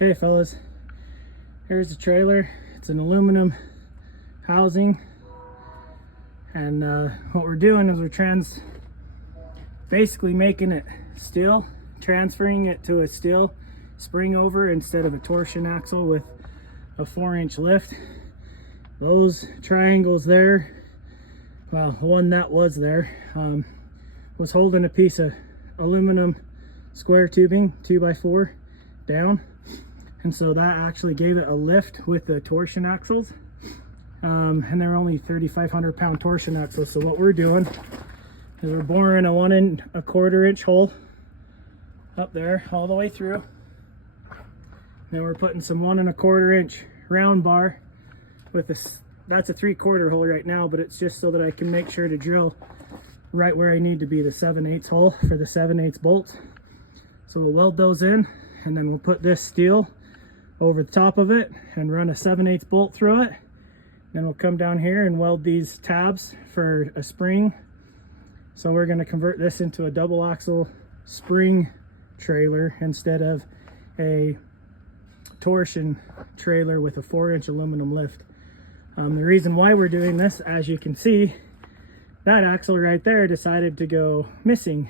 Okay fellas, here's the trailer. It's an aluminum housing, and what we're doing is we're basically making it steel, transferring it to a steel spring over instead of a torsion axle with a 4-inch lift. Those triangles there, well, the one that was there was holding a piece of aluminum square tubing 2x4 down, and so that actually gave it a lift with the torsion axles, and they're only 3,500 pound torsion axles. So what we're doing is we're boring a 1 1/4 inch hole up there all the way through. Then we're putting some 1 1/4 inch round bar with this. That's a 3/4 hole right now, but it's just so that I can make sure to drill right where I need to be, the 7/8 hole for the 7/8 bolts. So we'll weld those in, and then we'll put this steel over the top of it and run a 7/8 bolt through it. Then we'll come down here and weld these tabs for a spring. So we're going to convert this into a double axle spring trailer instead of a torsion trailer with a 4-inch aluminum lift. The reason why we're doing this, as you can see, that axle right there decided to go missing.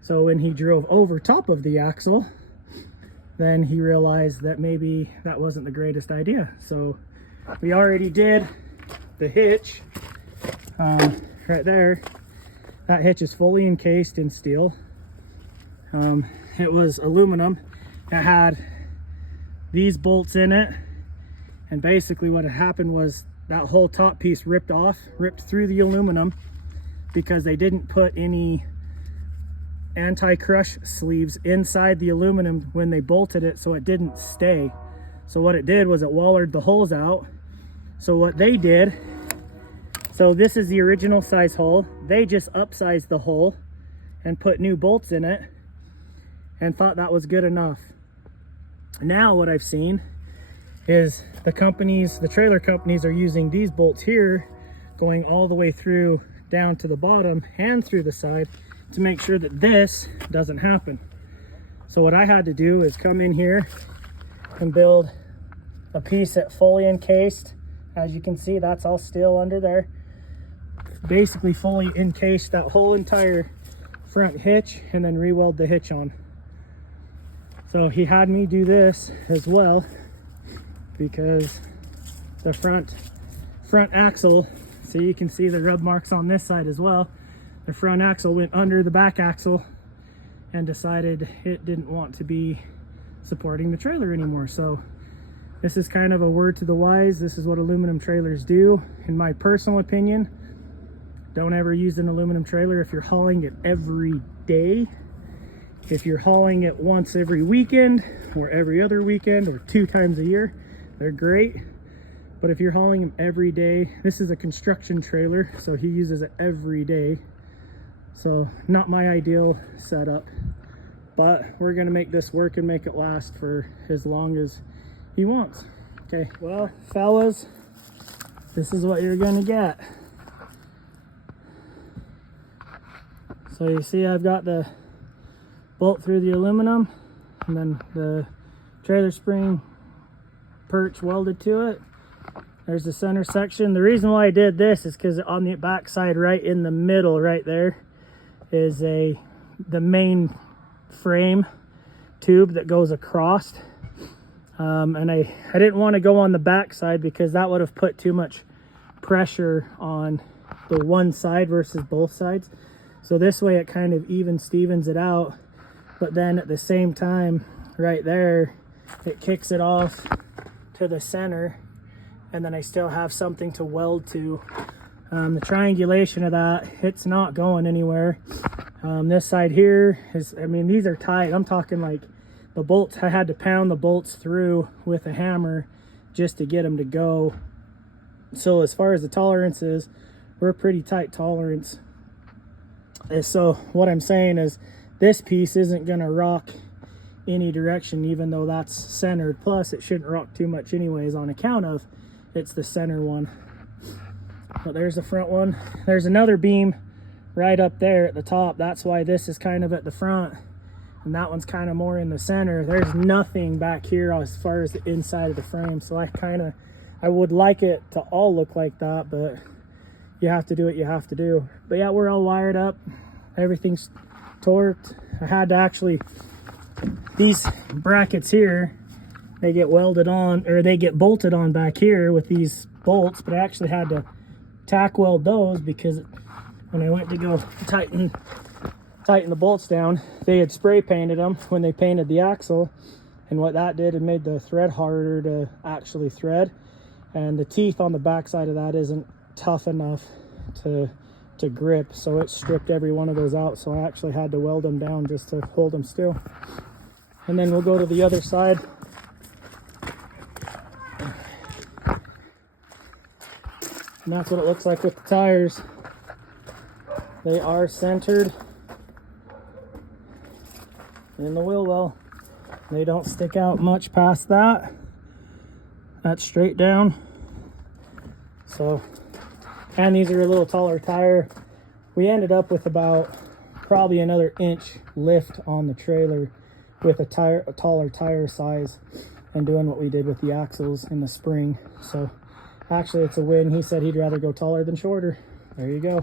So when he drove over top of the axle, then he realized that maybe that wasn't the greatest idea. So we already did the hitch right there. That hitch is fully encased in steel. It was aluminum. It had these bolts in it, and basically what had happened was that whole top piece ripped through the aluminum because they didn't put any anti-crush sleeves inside the aluminum when they bolted it, so it didn't stay. So what it did was it wallered the holes out. So what they did, so this is the original size hole, they just upsized the hole and put new bolts in it and thought that was good enough. Now what I've seen is the trailer companies are using these bolts here, going all the way through down to the bottom and through the side to make sure that this doesn't happen. So what I had to do is come in here and build a piece that fully encased. As you can see, that's all steel under there. Basically fully encased that whole entire front hitch and then re-weld the hitch on. So he had me do this as well because the front axle, so you can see the rub marks on this side as well. The front axle went under the back axle and decided it didn't want to be supporting the trailer anymore. So this is kind of a word to the wise. This is what aluminum trailers do. In my personal opinion, don't ever use an aluminum trailer if you're hauling it every day. If you're hauling it once every weekend or every other weekend or 2 times a year, they're great. But if you're hauling them every day, this is a construction trailer, so he uses it every day. So not my ideal setup, but we're gonna make this work and make it last for as long as he wants. Okay, well fellas, this is what you're gonna get. So you see I've got the bolt through the aluminum and then the trailer spring perch welded to it. There's the center section. The reason why I did this is because on the back side, right in the middle right there, is the main frame tube that goes across. And I didn't want to go on the back side because that would have put too much pressure on the one side versus both sides. So this way it kind of Stevens it out, but then at the same time right there it kicks it off to the center, and then I still have something to weld to. The triangulation of that, it's not going anywhere. This side here is, I mean, these are tight. I'm talking like the bolts, I had to pound the bolts through with a hammer just to get them to go. So as far as the tolerances, we're pretty tight tolerance. And so what I'm saying is this piece isn't gonna rock any direction, even though that's centered. Plus it shouldn't rock too much anyways on account of it's the center one. But there's the front one. There's another beam right up there at the top. That's why this is kind of at the front and that one's kind of more in the center. There's nothing back here as far as the inside of the frame, so I would like it to all look like that, but you have to do what you have to do. But yeah, we're all wired up, everything's torqued. I had to actually, these brackets here, they get welded on, or they get bolted on back here with these bolts, but I actually had to tack weld those because when I went to go tighten the bolts down, they had spray painted them when they painted the axle, and what that did, it made the thread harder to actually thread, and the teeth on the back side of that isn't tough enough to grip, so it stripped every one of those out. So I actually had to weld them down just to hold them still. And then we'll go to the other side. And that's what it looks like with the tires. They are centered in the wheel well. They don't stick out much past that. That's straight down. So, and these are a little taller tire. We ended up with about probably another inch lift on the trailer with a taller tire size, and doing what we did with the axles in the spring. So actually it's a win. He said he'd rather go taller than shorter. There you go.